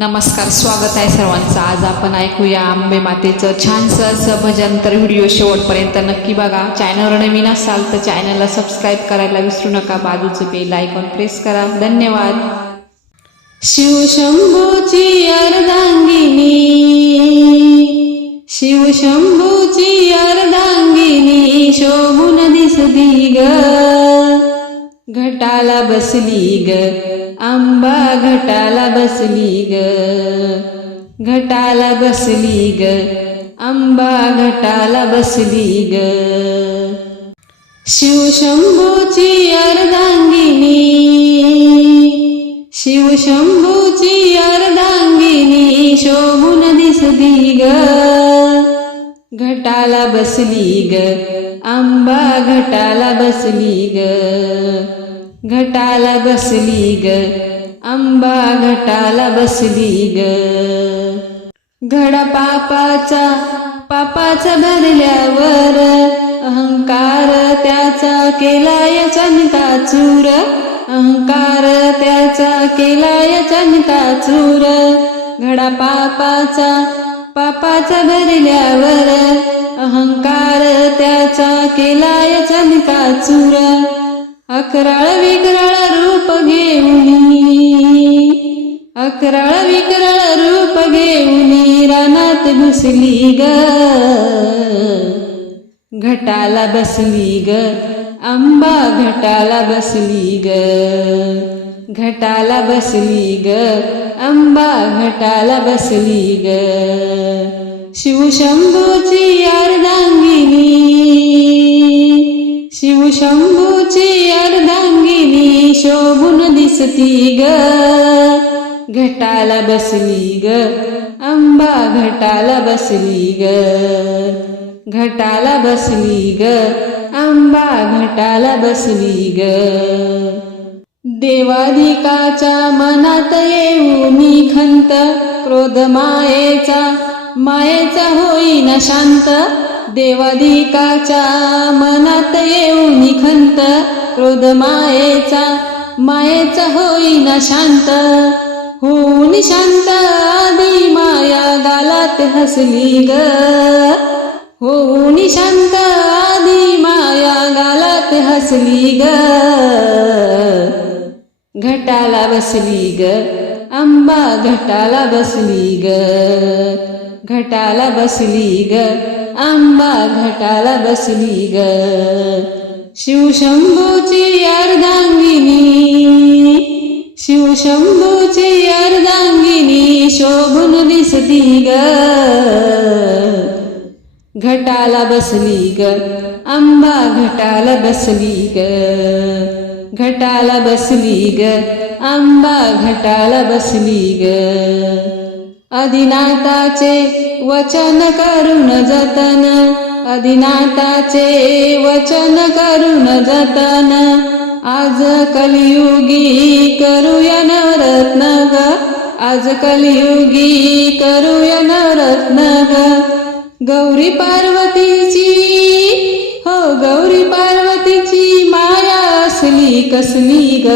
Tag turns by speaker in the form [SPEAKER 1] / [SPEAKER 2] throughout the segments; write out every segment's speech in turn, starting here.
[SPEAKER 1] नमस्कार स्वागत आहे सर्वांचं. आज आपण ऐकूया आंबे मातेचं छानसं असं भजन. तर व्हिडिओ शेवटपर्यंत नक्की बघा. चॅनलवर नवीन असाल तर चॅनलला सबस्क्राईब करायला विसरू नका. बाजूचं बेल आयकॉन प्रेस करा. धन्यवाद.
[SPEAKER 2] शिवशंभूची अर्धांगिनी. शिवशंभूची अर्धांगिनी शोभून दिसती ग. घटाला बसली ग. आंबा घटा घटाला बसली ग. घटाला बसली ग. अंबा घटाला बसली ग. शिवशंभूची अर्धांगिनी. शिवशंभूची अर्धांगिनी शोभून दिसली ग. घटाला बसली ग. आंबा घटाला बसली ग. घटाला बसली ग. आंबा घटाला बसली ग. घडा पापाचा पापाचा भरल्यावर अहंकार त्याचा केलाय चनका चूर. अहंकार त्याचा केलाय चनका चूर. घडा पापाचा पापाचा भरल्यावर अहंकार त्याचा केलाय चनका चूर. अकराळ विकराळ रूप घेऊनी अकराळ विकराळ रूप घेऊनी रानात घुसली ग. घटाला बसली ग. आंबा घटाला बसली ग. घटाला बसली ग. आंबा घटाला बसली ग. शिवशंभूची अर्धांगिनी. शिवशंभू दिसती ग. घटाला बसली ग. आंबा घटाला बसली ग. घटाला बसली ग. आंबा घटाला बसली ग. देवाधिकाच्या मनात येऊनी खंत. क्रोध मायेचा मायेचा होईना शांत. देवाधिकाच्या मनात येऊनी खंत. क्रोध मायेचा मायेचा होईना शांत होऊन शांत आधी माया गालात हसली ग. होऊन शांत आधी माया गालात हसली ग. घटाला बसली ग आंबा घटाला बसली ग. घटाला बसली ग आंबा घटाला बसली ग. शिवशंभूची अर्धांगिनी. शिवशंभूची अर्धांगिनी शोभून दिसती ग. घटाला बसली ग आंबा घटाला बसली ग. घटाला बसली ग आंबा घटाला बसली ग. अधिनाथाचे वचन करून जतन अधिनाथाचे वचन करून जतन. आज कलियुगी करूया नवरत्न ग. आज कलियुगी करूया नवरत्न ग. गौरी पार्वतीची हो गौरी पार्वतीची माया असली कसली ग.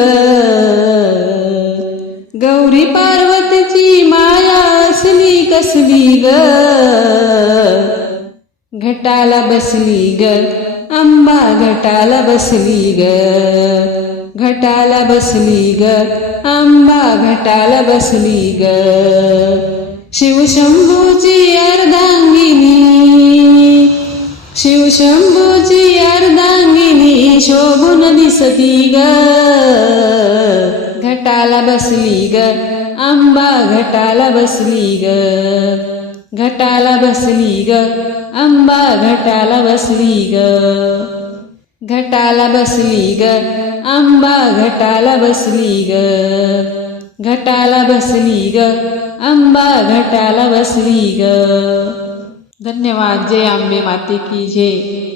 [SPEAKER 2] गौरी पार्वतीची माया असली कसली ग. घटाला बसली ग आंबा घटाला बसली ग. घटाला बसली ग आंबा घटाला बसली ग. शिवशंभूची अर्धांगिनी शिवशंभूची अर्धांगिनी शोभून दिसती ग. घटाला बसली ग आंबा घटाला बसली ग. घटाला बसली ग आंबा घटाला बसली ग घटाला बसली ग आंबा घटाला बसली ग घटाला बसली ग आंबा घटाला बसली ग
[SPEAKER 1] धन्यवाद जय आंबे माते की जय.